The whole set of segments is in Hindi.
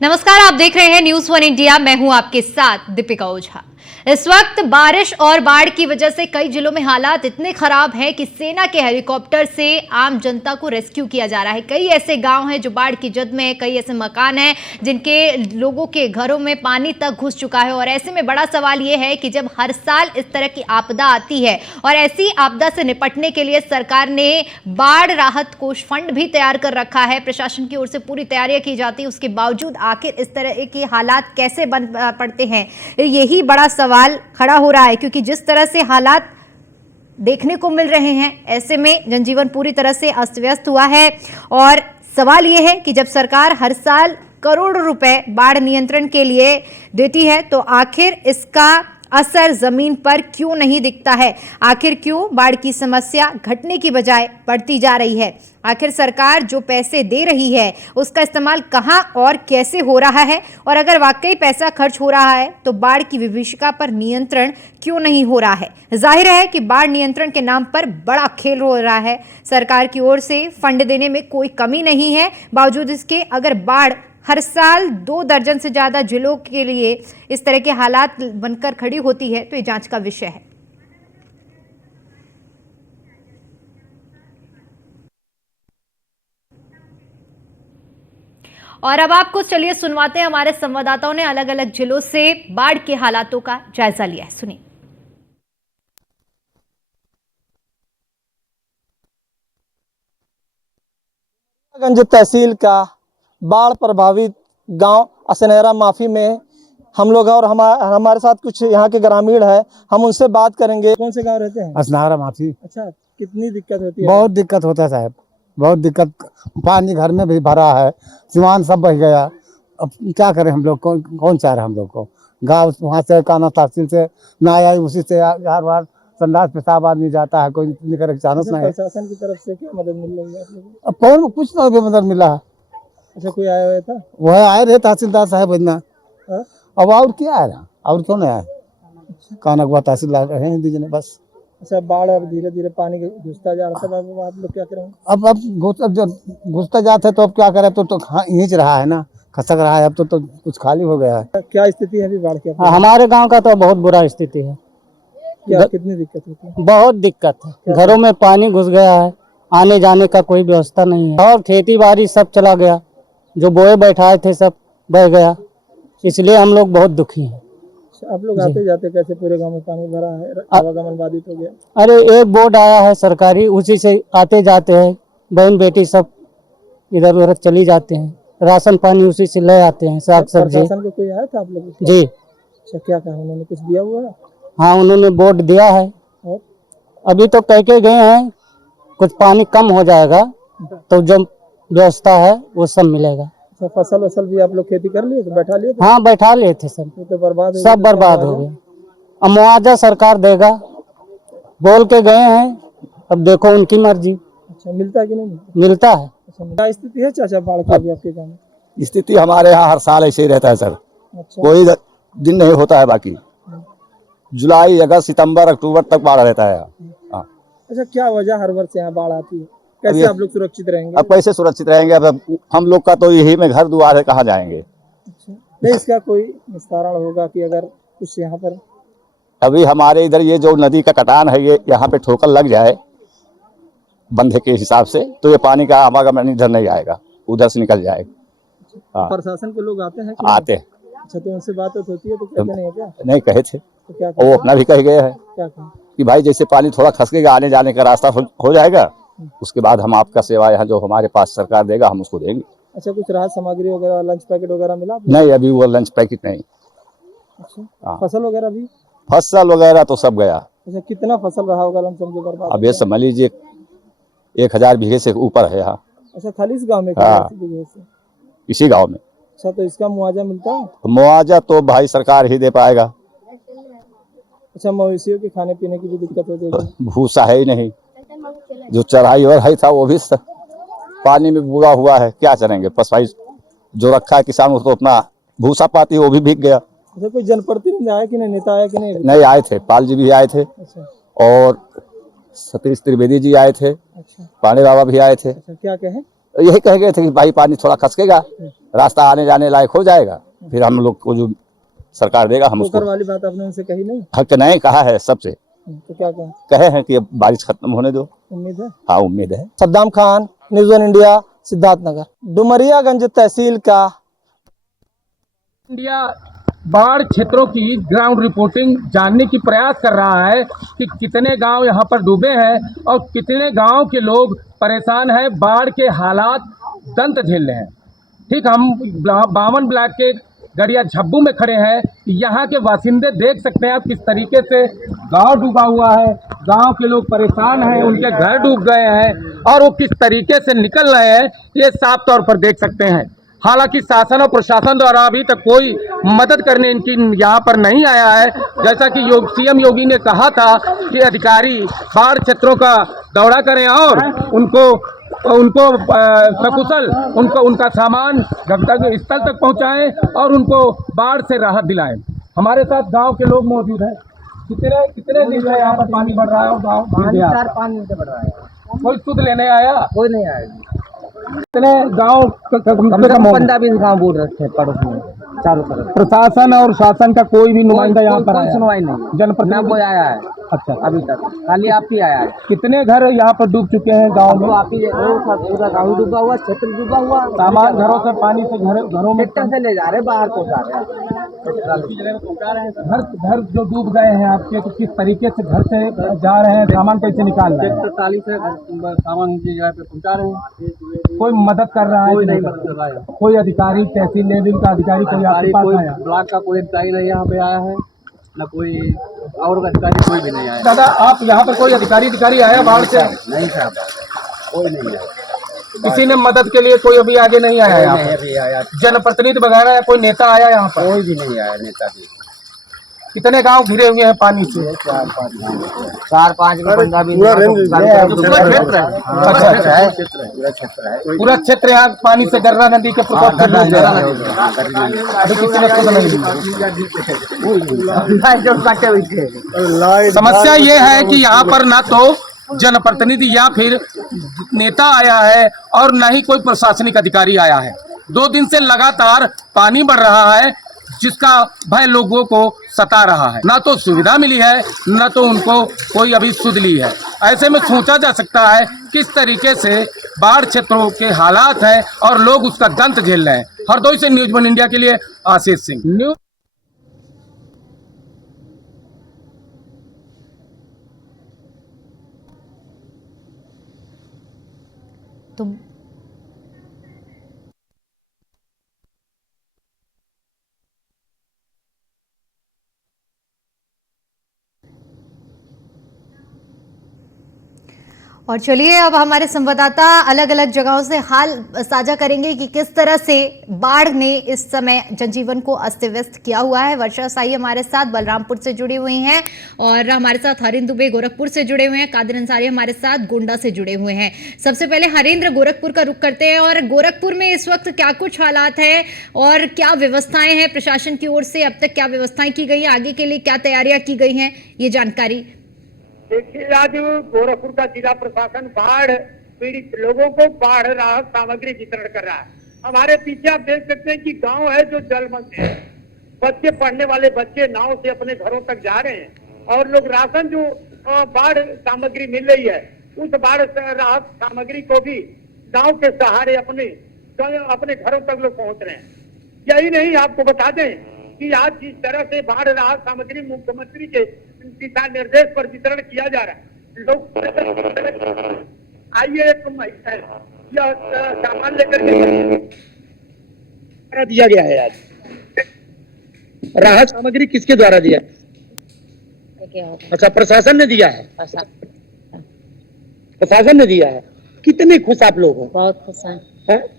नमस्कार, आप देख रहे हैं न्यूज़ 1 इंडिया। मैं हूं आपके साथ दीपिका ओझा। इस वक्त बारिश और बाढ़ की वजह से कई जिलों में हालात इतने खराब हैं कि सेना के हेलीकॉप्टर से आम जनता को रेस्क्यू किया जा रहा है। कई ऐसे गांव हैं जो बाढ़ की जद में है, कई ऐसे मकान हैं जिनके लोगों के घरों में पानी तक घुस चुका है। और ऐसे में बड़ा सवाल यह है कि जब हर साल इस तरह की आपदा आती है और ऐसी आपदा से निपटने के लिए सरकार ने बाढ़ राहत कोष फंड भी तैयार कर रखा है, प्रशासन की ओर से पूरी तैयारियां की जाती है, उसके बावजूद आखिर इस तरह के हालात कैसे बन पड़ते हैं, यही बड़ा सवाल खड़ा हो रहा है। क्योंकि जिस तरह से हालात देखने को मिल रहे हैं, ऐसे में जनजीवन पूरी तरह से अस्त व्यस्त हुआ है। और सवाल यह है कि जब सरकार हर साल करोड़ों रुपए बाढ़ नियंत्रण के लिए देती है तो आखिर इसका असर जमीन पर क्यों नहीं दिखता है? आखिर क्यों बाढ़ की समस्या घटने की बजाय बढ़ती जा रही है? आखिर सरकार जो पैसे दे रही है उसका इस्तेमाल कहां और कैसे हो रहा है? और अगर वाकई पैसा खर्च हो रहा है तो बाढ़ की विभीषिका पर नियंत्रण क्यों नहीं हो रहा है? जाहिर है कि बाढ़ नियंत्रण के नाम पर बड़ा खेल हो रहा है। सरकार की ओर से फंड देने में कोई कमी नहीं है, बावजूद इसके अगर बाढ़ हर साल 2 दर्जन से ज्यादा जिलों के लिए इस तरह के हालात बनकर खड़ी होती है तो ये जांच का विषय है। और अब आपको चलिए सुनवाते हैं, हमारे संवाददाताओं ने अलग अलग जिलों से बाढ़ के हालातों का जायजा लिया है। सुनिए। गंज तहसील का बाढ़ प्रभावित गांव असनेरा माफी में हम लोग हैं और हमारे साथ कुछ यहाँ के ग्रामीण है, हम उनसे बात करेंगे। कौन से गांव रहते हैं? असनारा माफी। अच्छा, कितनी दिक्कत होती है? बहुत दिक्कत होता है साहब, बहुत दिक्कत। पानी घर में भी भरा है, सामान सब बह गया। अब क्या करें हम लोग, कौन चाह रहा है हम लोग को? गाँव वहाँ से काना तहसील से ना आया, उसी से हर बार संडास पेशाब आदमी जाता है, कोई निकर चांस नहीं है। प्रशासन की तरफ से क्या मदद मिल रही है आप लोगों को? अब कौन कुछ तो भी मदद मिला है? अच्छा, कोई आया हुआ था? वह आए रहे तहसीलदार साहब इतना। हाँ? अब और क्या आया, और क्यों नहीं आया? कानक हुआ तहसीलदार रहे हिंदी जने बस। अच्छा, बाढ़ अब धीरे धीरे पानी घुसता जा रहा था, अब आप लोग क्या करेंगे? अब घुसता जाते तो अब क्या करे, तो खींच रहा है ना, खसक रहा है। अब तो कुछ खाली हो गया है। क्या स्थिति है अभी बाढ़ की? हमारे गांव का तो बहुत बुरा स्थिति है। क्या कितनी दिक्कत होती है? बहुत दिक्कत है, घरों में पानी घुस गया है, आने जाने का कोई व्यवस्था नहीं है और खेती बाड़ी सब चला गया, जो बोए बैठाए थे सब बह गया, इसलिए हम लोग बहुत दुखी हैं। आप लोग आते जाते कैसे? पूरे गांव में पानी भरा है, आवागमन बाधित हो गया। अरे एक बोर्ड आया है सरकारी, उसी से आते जाते हैं, बहन बेटी सब इधर उधर चली जाते हैं, राशन पानी उसी से ले आते हैं, साग सब्जी। प्रशासन को कोई आया था आप लोग? जी। अच्छा, क्या कहा उन्होंने? कुछ दिया हुआ है? हाँ, उन्होंने बोर्ड दिया है। और अभी तो कह के गए हैं कुछ पानी कम हो जाएगा तो जो व्यवस्था है वो सब मिलेगा। अच्छा, फसल भी आप लोग खेती कर लिए थे, बैठा लिए थे? हाँ, बैठा लिए थे सब, तो बर्बाद हो सब बर्बाद हो गया। अब मुआवजा सरकार देगा बोल के गए हैं, अब देखो उनकी मर्जी। अच्छा, मिलता है कि नहीं? मिलता है। अच्छा, क्या स्थिति है चाचा बाढ़ की अभी आपके गाँव में? स्थिति हमारे यहाँ हर साल ऐसे ही रहता है सर। अच्छा, कोई दिन नहीं होता है, बाकी जुलाई अगस्त सितंबर अक्टूबर तक बाढ़ रहता है। हाँ। अच्छा, क्या वजह हर वर्ष यहाँ बाढ़ आती है? कैसे आप लोग सुरक्षित रहेंगे? अब कैसे सुरक्षित रहेंगे? अब हम लोग का तो यही में घर द्वार है, कहाँ जाएंगे? अच्छा, नहीं, इसका कोई निस्तारण होगा कि अगर कुछ यहाँ पर? अभी हमारे इधर ये जो नदी का कटान है, ये यहाँ पे ठोकर लग जाए बंधे के हिसाब से, तो ये पानी का आवागमन इधर नहीं आएगा, उधर से निकल जाएगा। हाँ। प्रशासन के लोग आते हैं कि आते हैं। अच्छा, तो उनसे बात होती है तो कहते नहीं है क्या? नहीं कहे थे, तो क्या वो अपना भी कह गए हैं क्या कहा? कि भाई जैसे पानी थोड़ा खसकेगा, आने जाने का रास्ता हो जाएगा, उसके बाद हम आपका सेवा यहाँ जो हमारे पास सरकार देगा हम उसको देंगे। अच्छा, कुछ राहत सामग्री वगैरह, लंच पैकेट वगैरह मिला? नहीं, अभी वो लंच पैकेट नहीं। अच्छा, हाँ। फसल वगैरह भी? फसल वगैरह तो सब गया। अच्छा, कितना फसल रहा होगा लमसम जो बर्बाद? अब ये समझ लीजिए 1000 बीघे से ऊपर है यहाँ। अच्छा, खाली इस गाँव में? हाँ। इसी गांव में। अच्छा, तो इसका मुआवजा मिलता है? मुआवजा तो भाई सरकार ही दे पाएगा। अच्छा, मवेशियों के खाने पीने की भी दिक्कत हो जाएगी? भूसा है ही नहीं, जो चराई और है था वो भी पानी में बुरा हुआ है, क्या चरेंगे? पसवाई जो रखा है किसान उसको अपना भूसा पाती है, वो भी भीग गया। अच्छा, कोई जनप्रतिनिधि आया कि नहीं, नेता आया कि नहीं? नहीं आए थे, पाल जी भी आए थे। अच्छा, और सतीश त्रिवेदी जी आए थे। अच्छा, पांडे बाबा भी आए थे। अच्छा, क्या कहे? तो यही कह गए थे कि भाई पानी थोड़ा खसकेगा, रास्ता आने जाने लायक हो जाएगा, फिर हम लोग को जो सरकार देगा हम उसको। वाली बात आपने उनसे कही नहीं? हक नहीं कहा है सबसे, तो क्या कहें? कहे हैं कि अब बारिश खत्म होने दो। उम्मीद है? हाँ उम्मीद है। Saddam Khan, news 1 India, Siddharthnagar. डुमरियागंज तहसील का इंडिया बाढ़ क्षेत्रों की ग्राउंड रिपोर्टिंग जानने की प्रयास कर रहा है कि कितने गांव यहां पर डूबे हैं और कितने गांव के लोग परेशान हैं, बाढ़ के हालात दंत झेल रहे हैं। ठीक, हम 52 ब्लॉक के गड़िया झब्बू में खड़े हैं। यहाँ के बासिंदे देख सकते हैं आप किस तरीके से गांव डूबा हुआ है, गांव के लोग परेशान हैं, उनके घर डूब गए हैं और वो किस तरीके से निकल रहे हैं ये साफ तौर पर देख सकते हैं। हालांकि शासन और प्रशासन द्वारा अभी तक कोई मदद करने इनकी यहाँ पर नहीं आया है। जैसा कि सीएम योगी ने कहा था कि अधिकारी बाढ़ क्षेत्रों का दौरा करें और उनको सकुशल उनका सामान गंतव्य स्थल तक पहुँचाएं और उनको बाढ़ से राहत दिलाएं। हमारे साथ गांव के लोग मौजूद हैं। कितने दिन से यहाँ पर पानी बढ़ रहा है और गाँव पानी बढ़ रहा है, कोई सुध लेने आया? कोई नहीं आया। कितने गाँव कम से कम 15-20 गाँव बोल रखे हैं पड़ोस में चारों तरफ। प्रशासन और शासन का कोई भी नुमाइंदा यहाँ पर कोई सुनवाई नहीं, जनप्रतिनिधि कोई आया है अच्छा अभी तक, खाली आप ही आया है। कितने घर यहाँ पर डूब चुके हैं गांव में? आप ही पूरा गाँव डूबा हुआ, क्षेत्र डूबा हुआ, सामान घरों से पानी से घरों में ट्रैक्टर से ले जा रहे, बाहर पहुँचा रहे हैं। घर जो डूब गए हैं आपके, तो किस तरीके से घर से जा रहे हैं, सामान कैसे निकाल रहे हैं? ट्राली से सामान की जगह पे पहुँचा रहे हैं। कोई मदद कर रहा है? कोई नहीं मदद कर रहा है। कोई अधिकारी, तहसील लेवल का अधिकारी कोई आपके पास आया? ब्लॉक का कोई अधिकारी नहीं यहाँ पे आया है, न कोई और अधिकारी कोई भी नहीं आया। दादा, आप यहाँ पर कोई अधिकारी आया बाढ़ से? नहीं साहब, कोई नहीं आया। किसी ने मदद के लिए कोई अभी आगे नहीं आया यहाँ पर? अभी आया जनप्रतिनिधि वगैरह या कोई नेता आया यहाँ पर? कोई भी नहीं आया, नेता भी। कितने गांव घिरे हुए हैं पानी से? 4-5 पूरा क्षेत्र यहाँ पानी से गर्रा नदी के प्रकोप से डूब गया। अभी किसी ने खुद नहीं ली। समस्या ये है कि यहाँ पर ना तो जनप्रतिनिधि या फिर नेता आया है और न ही कोई प्रशासनिक अधिकारी आया है। 2 दिन से लगातार पानी बढ़ रहा है जिसका भय लोगों को सता रहा है। ना तो सुविधा मिली है, न तो उनको कोई अभी सुध ली है। ऐसे में सोचा जा सकता है किस तरीके से बाढ़ क्षेत्रों के हालात हैं और लोग उसका दंत झेल रहे हैं। हरदोई से न्यूज़ 1 इंडिया के लिए आशीष सिंह। तुम और चलिए अब हमारे संवाददाता अलग अलग जगहों से हाल साझा करेंगे कि किस तरह से बाढ़ ने इस समय जनजीवन को अस्त व्यस्त किया हुआ है। वर्षा साई हमारे साथ बलरामपुर से जुड़ी हुई हैं और हमारे साथ हरिंद्र दुबे गोरखपुर से जुड़े हुए हैं, कादिर अंसारी हमारे साथ गोंडा से जुड़े हुए हैं। सबसे पहले हरिंद्र, गोरखपुर का रुख करते हैं और गोरखपुर में इस वक्त क्या कुछ हालात है और क्या व्यवस्थाएं हैं प्रशासन की ओर से? अब तक क्या व्यवस्थाएं की गई हैं, आगे के लिए क्या तैयारियां की गई हैं, ये जानकारी। देखिए, आज गोरखपुर का जिला प्रशासन बाढ़ पीड़ित लोगों को बाढ़ राहत सामग्री वितरण कर रहा है। हमारे पीछे आप देख सकते हैं कि गांव है जो जलमग्न है। बच्चे, पढ़ने वाले बच्चे नाव से अपने घरों तक जा रहे हैं और लोग राशन जो बाढ़ सामग्री मिल रही है उस बाढ़ राहत सामग्री को भी गांव के सहारे अपने घरों तक लोग पहुंच रहे हैं। यही नहीं, आपको बता दें कि आज जिस तरह से बाढ़ राहत सामग्री मुख्यमंत्री के दिशा निर्देश पर वितरण किया जा रहा है, लोग आइए एक महिला यह सामान लेकर के दिया गया है। आज राहत सामग्री किसके द्वारा दिया? अच्छा, प्रशासन ने दिया है। प्रशासन ने दिया है। कितने खुश आप लोग हो? बहुत खुश हैं,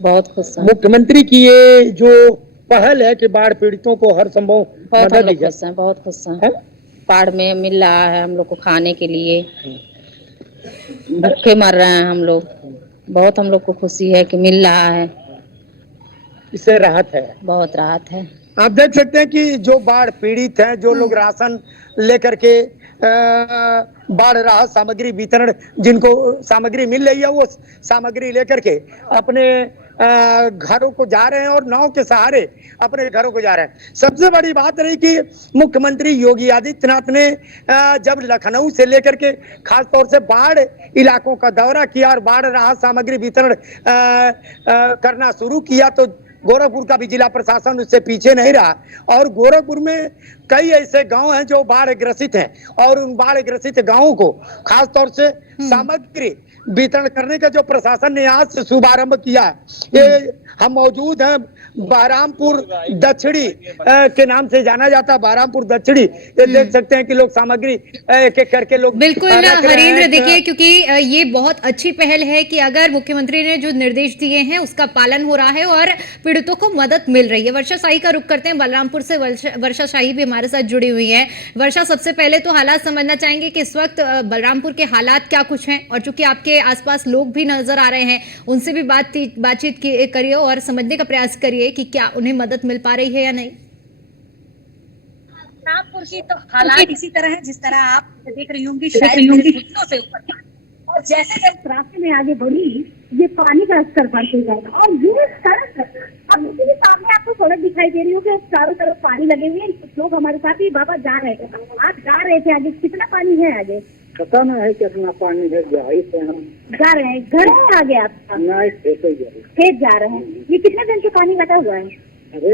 बहुत खुश हैं। मुख्यमंत्री की ये जो पहल है कि बाढ़ पीड़ितों को हर संभव मदद दी जाए, बहुत खुश हैं। बाढ़ में मिल रहा है हम लोग को खाने के लिए, भूखे मर रहे हैं हम लोग। बहुत हम लोग को खुशी है कि मिल रहा है, इससे राहत है, बहुत राहत है। आप देख सकते हैं कि जो बाढ़ पीड़ित हैं, जो लोग राशन लेकर के बाढ़ राहत सामग्री वितरण, जिनको सामग्री मिल रही है वो सामग्री लेकर के अपने घरों को जा रहे हैं और नाव के सहारे अपने घरों को जा रहे हैं। सबसे बड़ी बात रही कि मुख्यमंत्री योगी आदित्यनाथ ने जब लखनऊ से लेकर के खास तौर से बाढ़ इलाकों का दौरा किया और बाढ़ राहत सामग्री वितरण करना शुरू किया, तो गोरखपुर का भी जिला प्रशासन उससे पीछे नहीं रहा और गोरखपुर में कई ऐसे गांव हैं जो बाढ़ ग्रसित हैं और उन बाढ़ ग्रसित गांवों को खास तौर से सामग्री वितरण करने का जो प्रशासन ने आज से शुभारंभ किया है। ये हम मौजूद हैं बहरामपुर दक्षिणी के नाम से जाना जाता है, बहरामपुर दक्षिणी। ये देख सकते हैं कि लोग सामग्री एक एक करके लोग बिल्कुल हरींद्र, देखिए क्योंकि ये बहुत अच्छी पहल है कि अगर मुख्यमंत्री ने जो निर्देश दिए हैं उसका पालन हो रहा है और पीड़ितों को मदद मिल रही है। वर्षा शाही का रुख करते हैं, बलरामपुर से वर्षा शाही भी हमारे साथ जुड़ी हुई है। वर्षा, सबसे पहले तो हालात समझना चाहेंगे कि इस वक्त बलरामपुर के हालात क्या कुछ हैं, और चूंकि आपके आसपास लोग भी नजर आ रहे हैं उनसे भी बातचीत करिए और समझने का प्रयास करिए कि क्या उन्हें मदद मिल पा रही है या नहीं। बलरामपुर की तो हालात इसी तरह है जिस तरह आप देख रही होंगी, शायद घुटनों से ऊपर, और जैसे जब रास्ते में आगे बढ़ी ये पानी का स्तर बढ़ते जाएगा और ये सड़क, अब उसी के सामने आपको सड़क दिखाई दे रही होगी, चारों तरफ पानी लगे हुए हैं। कुछ लोग हमारे साथ ही बाबा जा रहे थे, आज जा रहे थे, आगे कितना पानी है, आगे पता ना है कितना पानी है, से हम जा रहे हैं। घर में आगे आपका खेत जा रहे हैं। ये कितने दिन से पानी लगा हुआ है? अरे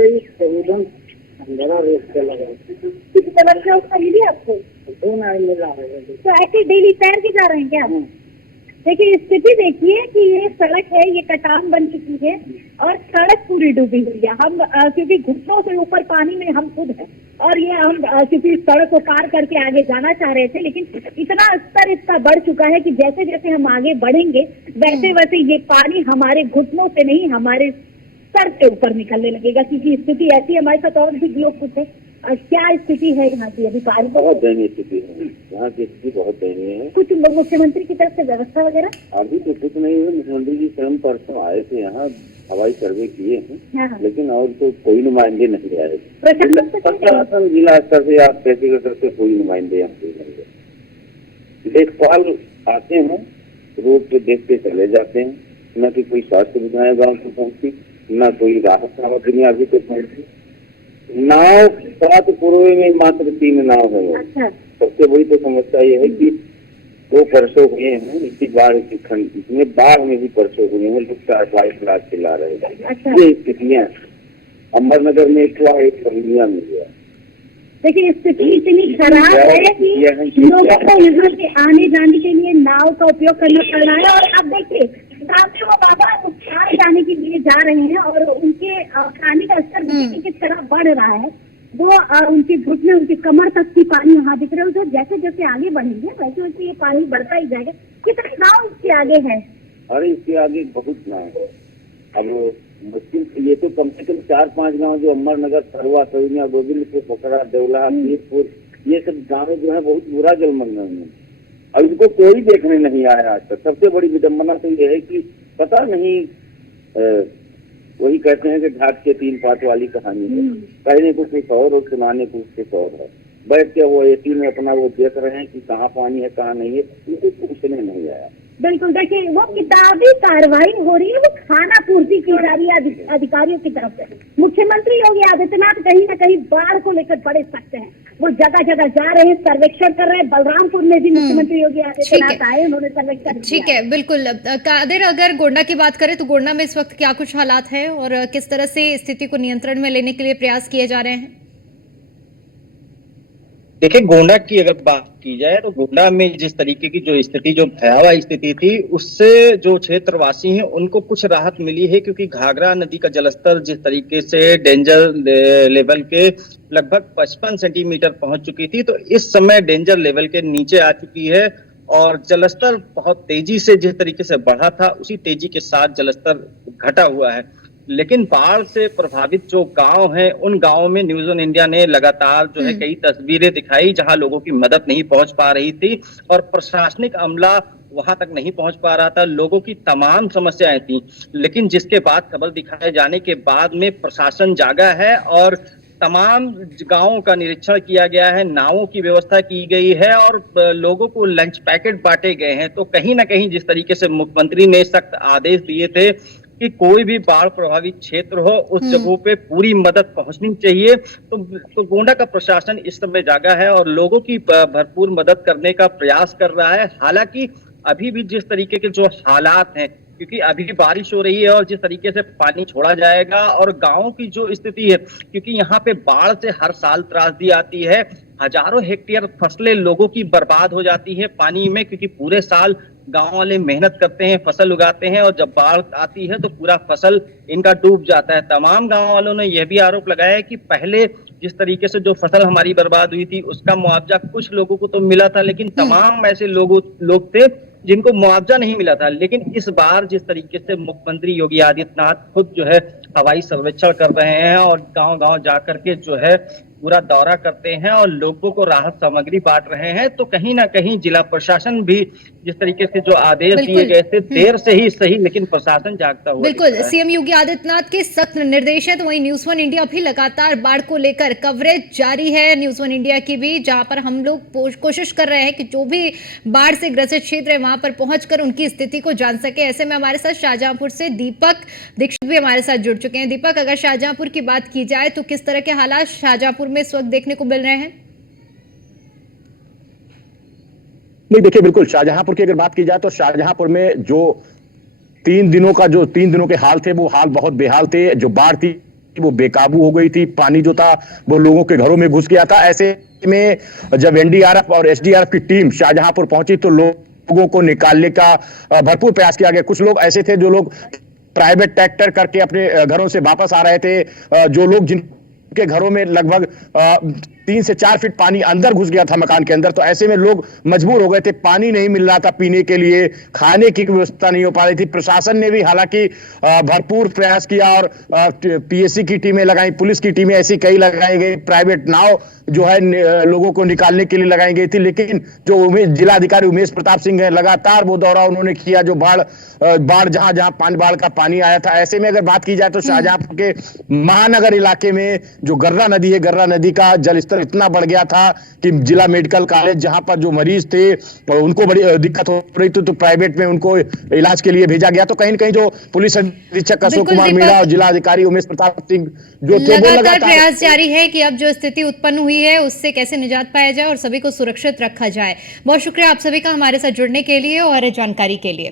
बड़ा रेट से लगा, किस तरह से उसका मिली आपको? मिला है। तो ऐसे डेली तैर के जा रहे हैं क्या? देखिए स्थिति देखिए कि ये सड़क है, ये कटान बन चुकी है और सड़क पूरी डूबी हुई है। हम क्योंकि घुटनों से ऊपर पानी में हम खुद हैं और ये हम क्योंकि सड़क को पार करके आगे जाना चाह रहे थे, लेकिन इतना स्तर इसका बढ़ चुका है कि जैसे जैसे हम आगे बढ़ेंगे वैसे वैसे ये पानी हमारे घुटनों से नहीं हमारे सर से ऊपर निकलने लगेगा, क्योंकि स्थिति ऐसी है। हमारे साथ और भी लोग कुछ है, क्या स्थिति है यहाँ की अभी? पानी बहुत दयनीय स्थिति है, यहाँ की स्थिति बहुत दयनीय है। कुछ मुख्यमंत्री की तरफ से व्यवस्था वगैरह अभी तो कुछ नहीं है। मुख्यमंत्री जी स्वयं परसों आए थे यहाँ, हवाई सर्वे किए हैं, हाँ। लेकिन और तो कोई नुमाइंदे नहीं आए। प्रशासन जिला स्तर से आप कैसे कर सकते, कोई नुमाइंदे यहाँ पे नहीं है। लेखपाल आते हैं, रोड पे देखते चले जाते हैं, न कि कोई स्वास्थ्य सुविधाएं गाँव को पहुँची, न कोई राहत सामग्री अभी तक पहुँची। नाव 7 पूर्व में मात्र 3 नाव है। अच्छा। सबसे बड़ी तो समस्या ये है कि 2 परसों हुए हैं इसी बाढ़ की खंड, इसमें बाढ़ में भी परसों हुए हैं, लोग 4-5 लाख चिल्ला रहे हैं। अच्छा। ये स्थितियाँ अमरनगर में एक हुआ, एक बलिया में हुआ। देखिए स्थिति इतनी खराब है कि लोगों को यहाँ से आने जाने के लिए नाव का उपयोग करना पड़ रहा है। और अब देखिए सामने वो बाबा उपचार जाने के लिए जा रहे हैं और उनके खाने का स्तर किस तरह बढ़ रहा है, वो उनके घुटने उनकी कमर तक की पानी वहाँ दिख रहे हो। तो जैसे जैसे आगे बढ़ेंगे वैसे वैसे ये पानी बढ़ता ही जाएगा। कितने गाँव इसके आगे है? अरे इसके आगे बहुत गाँव है। अब मुश्किल ये तो कम से कम 4-5 गाँव जो अमरनगर, सरवा, सविनिया, गोविंदपुर, पोखरा, देवला, पीरपुर, ये सब गाँव जो है बहुत बुरा जलमग्न है और इनको कोई देखने नहीं आया आज तक। सबसे बड़ी विडम्बना तो ये है कि पता नहीं, वही कहते हैं कि घाट के 3 पात वाली कहानी है, कहने को कुछ और सुनाने को कुछ और है। बैठ के वो एसी में अपना वो देख रहे हैं कि कहाँ पानी है कहाँ नहीं है, इनको पूछने नहीं आया। बिल्कुल, देखिए वो किताबी कार्रवाई हो रही है, वो खाना पूर्ति की जा रही है अधिकारियों की तरफ से। मुख्यमंत्री योगी आदित्यनाथ कहीं न कहीं बाढ़ को लेकर बड़े सख्त हैं, वो जगह जगह जा रहे हैं, सर्वेक्षण कर रहे हैं। बलरामपुर में भी मुख्यमंत्री योगी आदित्यनाथ आए, उन्होंने सर्वेक्षण। ठीक है, बिल्कुल कादिर, अगर गोंडा की बात करें तो गोंडा में इस वक्त क्या कुछ हालात है और किस तरह से स्थिति को नियंत्रण में लेने के लिए प्रयास किए जा रहे हैं? देखिए गोंडा की अगर बात की जाए तो गोंडा में जिस तरीके की जो स्थिति, जो भयावह स्थिति थी, उससे जो क्षेत्रवासी हैं उनको कुछ राहत मिली है, क्योंकि घाघरा नदी का जलस्तर जिस तरीके से डेंजर लेवल के लगभग 55 सेंटीमीटर पहुंच चुकी थी, तो इस समय डेंजर लेवल के नीचे आ चुकी है और जलस्तर बहुत तेजी से जिस तरीके से बढ़ा था उसी तेजी के साथ जलस्तर घटा हुआ है। लेकिन बाढ़ से प्रभावित जो गांव हैं उन गांवों में न्यूज़ ऑन इंडिया ने लगातार जो है कई तस्वीरें दिखाई जहां लोगों की मदद नहीं पहुंच पा रही थी और प्रशासनिक अमला वहां तक नहीं पहुंच पा रहा था, लोगों की तमाम समस्याएं थी। लेकिन जिसके बाद खबर दिखाए जाने के बाद में प्रशासन जागा है और तमाम गांवों का निरीक्षण किया गया है, नावों की व्यवस्था की गई है और लोगों को लंच पैकेट बांटे गए हैं। तो कहीं ना कहीं जिस तरीके से मुख्यमंत्री ने सख्त आदेश दिए थे कि कोई भी बाढ़ प्रभावित क्षेत्र हो उस जगहों पे पूरी मदद पहुंचनी चाहिए, तो गोंडा का प्रशासन इस समय जागा है और लोगों की भरपूर मदद करने का प्रयास कर रहा है। हालांकि अभी भी जिस तरीके के जो हालात हैं, क्योंकि अभी भी बारिश हो रही है और जिस तरीके से पानी छोड़ा जाएगा और गांवों की जो स्थिति है, क्योंकि यहाँ पे बाढ़ से हर साल त्रासदी आती है, हजारों हेक्टेयर फसलें लोगों की बर्बाद हो जाती है पानी में, क्योंकि पूरे साल गांव वाले मेहनत करते हैं, फसल उगाते हैं और जब बाढ़ आती है तो पूरा फसल इनका डूब जाता है। तमाम गांव वालों ने यह भी आरोप लगाया है कि पहले जिस तरीके से जो फसल हमारी बर्बाद हुई थी उसका मुआवजा कुछ लोगों को तो मिला था, लेकिन तमाम ऐसे लोग थे जिनको मुआवजा नहीं मिला था। लेकिन इस बार जिस तरीके से मुख्यमंत्री योगी आदित्यनाथ खुद जो है हवाई सर्वेक्षण कर रहे हैं और गांव-गांव जाकर के जो है पूरा दौरा करते हैं और लोगों को राहत सामग्री बांट रहे हैं, तो कहीं ना कहीं जिला प्रशासन भी जिस तरीके से जो आदेश दिए गए थे देर से ही सही, लेकिन प्रशासन जागता हुआ बिल्कुल सीएम योगी आदित्यनाथ के सख्त निर्देश हैं। तो वहीं न्यूज़ वन इंडिया भी लगातार बाढ़ को लेकर कवरेज जारी है, न्यूज़ वन इंडिया की भी, जहां पर हम लोग कोशिश कर रहे हैं कि जो भी बाढ़ से ग्रसित क्षेत्र है वहां पर पहुंचकर उनकी स्थिति को जान सके। ऐसे में हमारे साथ शाहजहांपुर से दीपक दीक्षित भी हमारे साथ जुड़ चुके हैं। दीपक, अगर शाहजहांपुर की बात की जाए तो किस तरह के हालात शाहजहांपुर में इस वक्त देखने को मिल रहे हैं? नहीं, देखिए बिल्कुल शाहजहांपुर की अगर बात की जाए तो शाहजहांपुर में जो 3 दिनों के हाल थे वो हाल बहुत बेहाल थे। जो बाढ़ थी वो बेकाबू हो गई थी, पानी जो था वो लोगों के घरों में घुस गया था। ऐसे में जब एनडीआरएफ और एसडीआरएफ की टीम शाहजहांपुर पहुंची तो लोगों को निकालने का भरपूर प्रयास किया गया। कुछ लोग ऐसे थे जो लोग प्राइवेट ट्रैक्टर करके अपने घरों से वापस आ रहे थे, जो लोग जिनके घरों में लगभग 3 से 4 फीट पानी अंदर घुस गया था मकान के अंदर, तो ऐसे में लोग मजबूर हो गए थे, पानी नहीं मिल रहा था पीने के लिए, खाने की व्यवस्था नहीं हो पा रही थी। प्रशासन ने भी हालांकि भरपूर प्रयास किया और पीएससी की टीमें लगाई, पुलिस की टीमें ऐसी कई लगाई गई, प्राइवेट नाव जो है लोगों को निकालने के लिए लगाई गई थी। लेकिन जो जिलाधिकारी उमेश प्रताप सिंह है, लगातार वो दौरा उन्होंने किया जो बाढ़ जहां बाढ़ का पानी आया था। ऐसे में अगर बात की जाए तो शाहजहांपुर के महानगर इलाके में जो गर्रा नदी है, गर्रा नदी का जलस्तर इतना बढ़ गया था कि जिला मेडिकल कॉलेज जहां पर जो मरीज थे उनको बड़ी दिक्कत हो रही थी, तो प्राइवेट में उनको इलाज के लिए भेजा गया। तो कहीं न कहीं जो पुलिस अधीक्षक अशोक कुमार मीणा और जिलाधिकारी उमेश प्रताप सिंह जो थे वो लगातार प्रयास जारी है कि अब जो स्थिति उत्पन्न हुई है उससे कैसे निजात पाया जाए और सभी को सुरक्षित रखा जाए। बहुत शुक्रिया आप सभी का हमारे साथ जुड़ने के लिए और जानकारी के लिए।